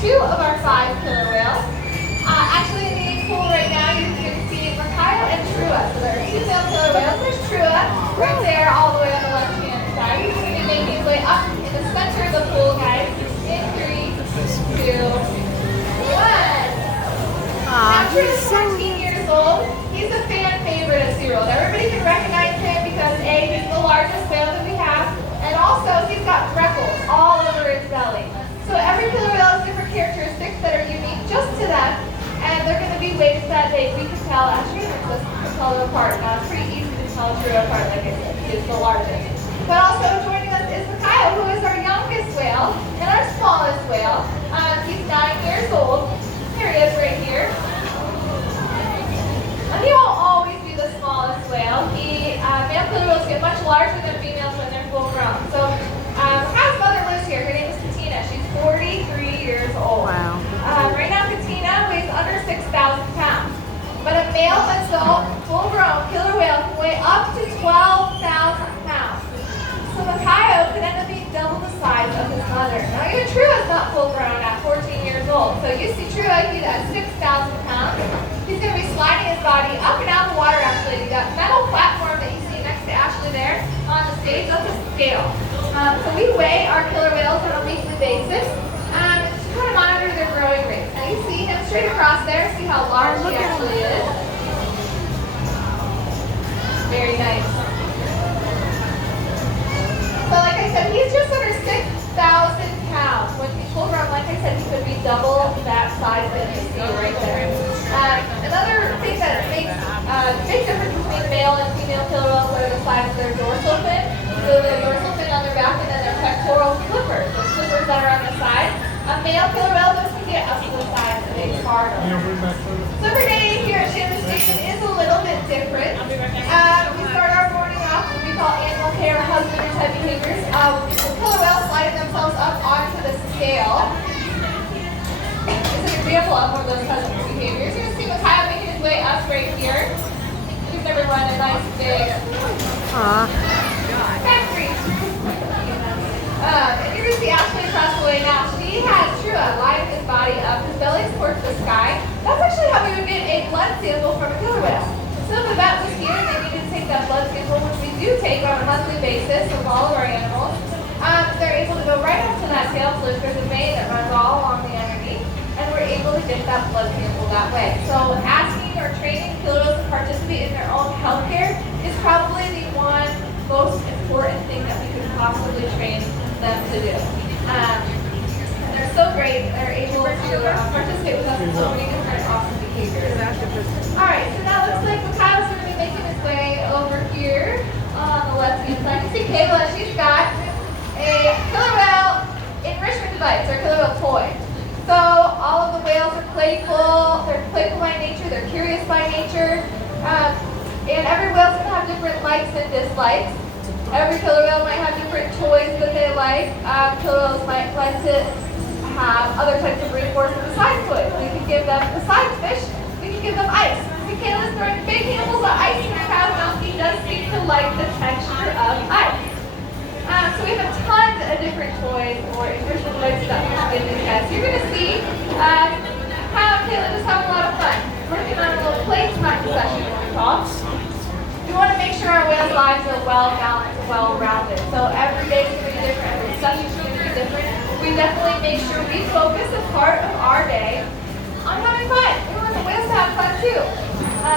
two of our five killer whales. Actually, in the pool right now, you can see Micaiah and Trua. So there are two male killer whales. There's Trua right there, all the way on the left-hand side. He's going to be making his way up in the center of the pool, guys. In 3, 2, 1. Now, Trua's 14 years old. He's a fan favorite at SeaWorld. Everybody can recognize him because A, he's the largest whale that we have, and also he's got freckles all over his belly. So every killer whale has different characteristics that are unique just to them, and they're going to be ways that we can tell as trainers to tell them apart. Now, it's pretty easy to tell Trua apart, like I said. He is the largest. But also joining us is Micaiah, who is our youngest whale and our smallest whale. He's 9 years old. Here he is right here. And he won't always be the smallest whale. Male killer whales get much larger than females when they're full grown. So Micaiah's mother lives here. Her name is Katina. She's 43 years old. Wow. Right now Katina weighs under 6,000 pounds. But a male adult, full grown killer whale can weigh up to 12,000 pounds. So Micaiah could end up being double the size of his mother. Now even Trua is not full grown at 14 years old. So you see Trua, he's at 6,000 pounds. He's going to be sliding his body up and out of the water actually. That metal platform that you see next to Ashley there on the stage, that's a scale. So we weigh our killer whales on a weekly basis to kind of monitor their growing rate. Now you see him straight across there, see how large he actually is. Very nice. So like I said, he's just under 6,000 pounds. When he's full grown, like I said, he could be double that size that you see right there. Another thing that makes a big difference between male and female killer whales are the size of their dorsal fin. So their dorsal fin on their back and then their pectoral flippers, the flippers that are on the side. A male killer whale doesn't get up to the size of a sparrow. So every day here at Chandler Station is a little bit different. We start our morning off with what we call animal care or husbandry type behaviors. The killer whales sliding themselves up onto the scale. This is an example of one of those husbandry behaviors. You're going to see Micaiah making his way up right here. He's never run a nice big factory. And you're going to see Ashley across the way now. She has Trua lying his body up, his belly is towards the sky. That's actually how we would get a blood sample from a killer whale. So if the vet was here and they needed to take that blood sample, which we do take on a monthly basis of all of our animals, they're able to go right up to that tail flip. There's a vein that runs all along the underneath, and we're able to get that blood sample that way. So asking or training killer whales to participate in their own healthcare is probably the one most important thing that we could possibly train them to do. And they're so great. They're able to participate with us in so many different awesome behaviors. Alright, so now it looks like Micaiah's going to be making his way over here on the left hand side. You can see Kayla, she's got a killer whale enrichment device, or killer whale toy. So all of the whales are playful. They're playful by nature. They're curious by nature. And every whale's going to have different likes and dislikes. Every killer whale might have different toys that they like. Killer whales might like to have other types of reinforcement besides toys. We can give them, besides fish, we can give them ice. See, Kayla's throwing big handfuls of ice in her crowd mouth. He does seem to like the texture of ice. So we have a ton of different toys or enrichment devices that we can give these guys. So you're going to see how Kayla just having a lot of fun. Working on a little play smacking session, what we call. We want to make sure our whales' lives are well-balanced and well-rounded. So every day is going to be different, every session is going to be different. We definitely make sure we focus as part of our day on having fun. We want the whales to have fun too.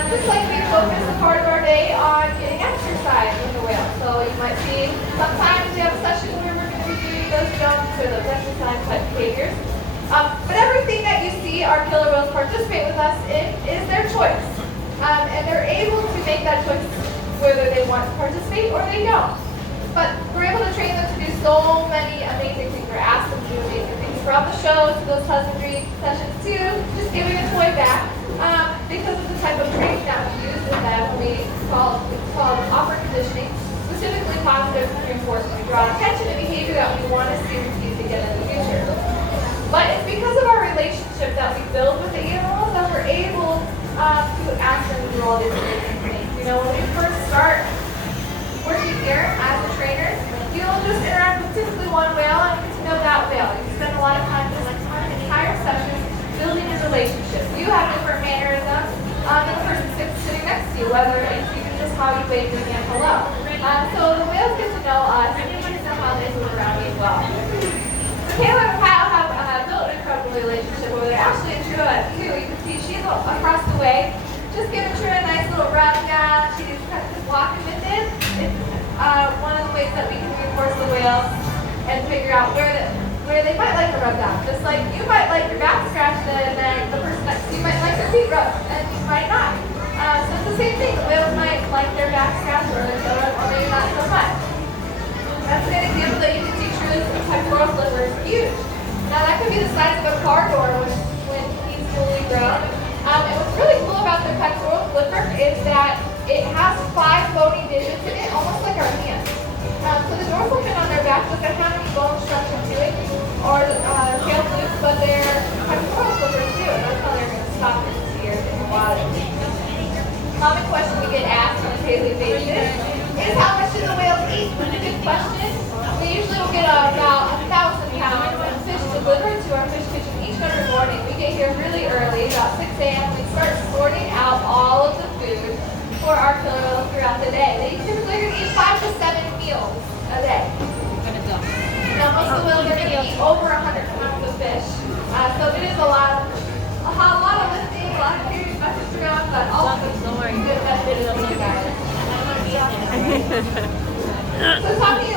Just like we focus a part of our day on getting exercise with the whale. So you might see sometimes we have a session where we're going to be doing those jumps or those exercise type behaviors. But everything that you see our killer whales participate with us in is their choice. And they're able to make that choice whether they want to participate or they don't. But we're able to train them to do so many amazing things, or ask them to do amazing things throughout the show, to those husbandry sessions too, just giving a toy back. Because of the type of training that we use in that it's called offer conditioning, specifically positive reinforcement. We draw attention to behavior that we want to see repeated again in the future. But it's because of our relationship that we build with the animals that we're able to ask them to do all these amazing things. You know, when we first start working here as a trainer, you'll just interact with typically one whale and get to know that whale. You spend a lot of time just like an entire have different mannerisms than the person sitting next to you, whether it's even just how you wave your hand hello. So the whales get to know us and we get to know how they move around as well. So Kayla and Kyle have built an incredible relationship over there. Ashley and Trua too. You can see she's across the way. Just giving Trua a nice little rub down. She's kind of just walking with it. It's one of the ways that we can reinforce the whales and figure out where they might like to rub down. Just like you might like your back scratched and then the person next to you might like their feet rubbed and you might not. So it's the same thing. The whales might like their back scratched or their toe rub or maybe not so much. That's a good example that you can see Trua's pectoral flipper is huge. Now that could be the size of a car door when he's fully grown. And what's really cool about the pectoral flipper is that it has 5 bony digits in it, almost like our hands. So the dorsal fin on their back doesn't have any bone structure to it or tail loops, but their pectoral flippers do. That's how they're going to stop it here in the water. Common question we get asked on a daily basis is how much do the whales eat? It's a good question. We usually will get about 1,000 pounds of fish delivered to our fish kitchen each and every morning. We get here really early, about 6 a.m. We start sorting out all of the food for our killer whales throughout the day. They typically are going to eat 5 to 7 meals a day. Now most of the whales are going to eat over 100 pounds of fish. So it is a lot of lifting, a lot of carrying buckets around, but also good method of eating. So talking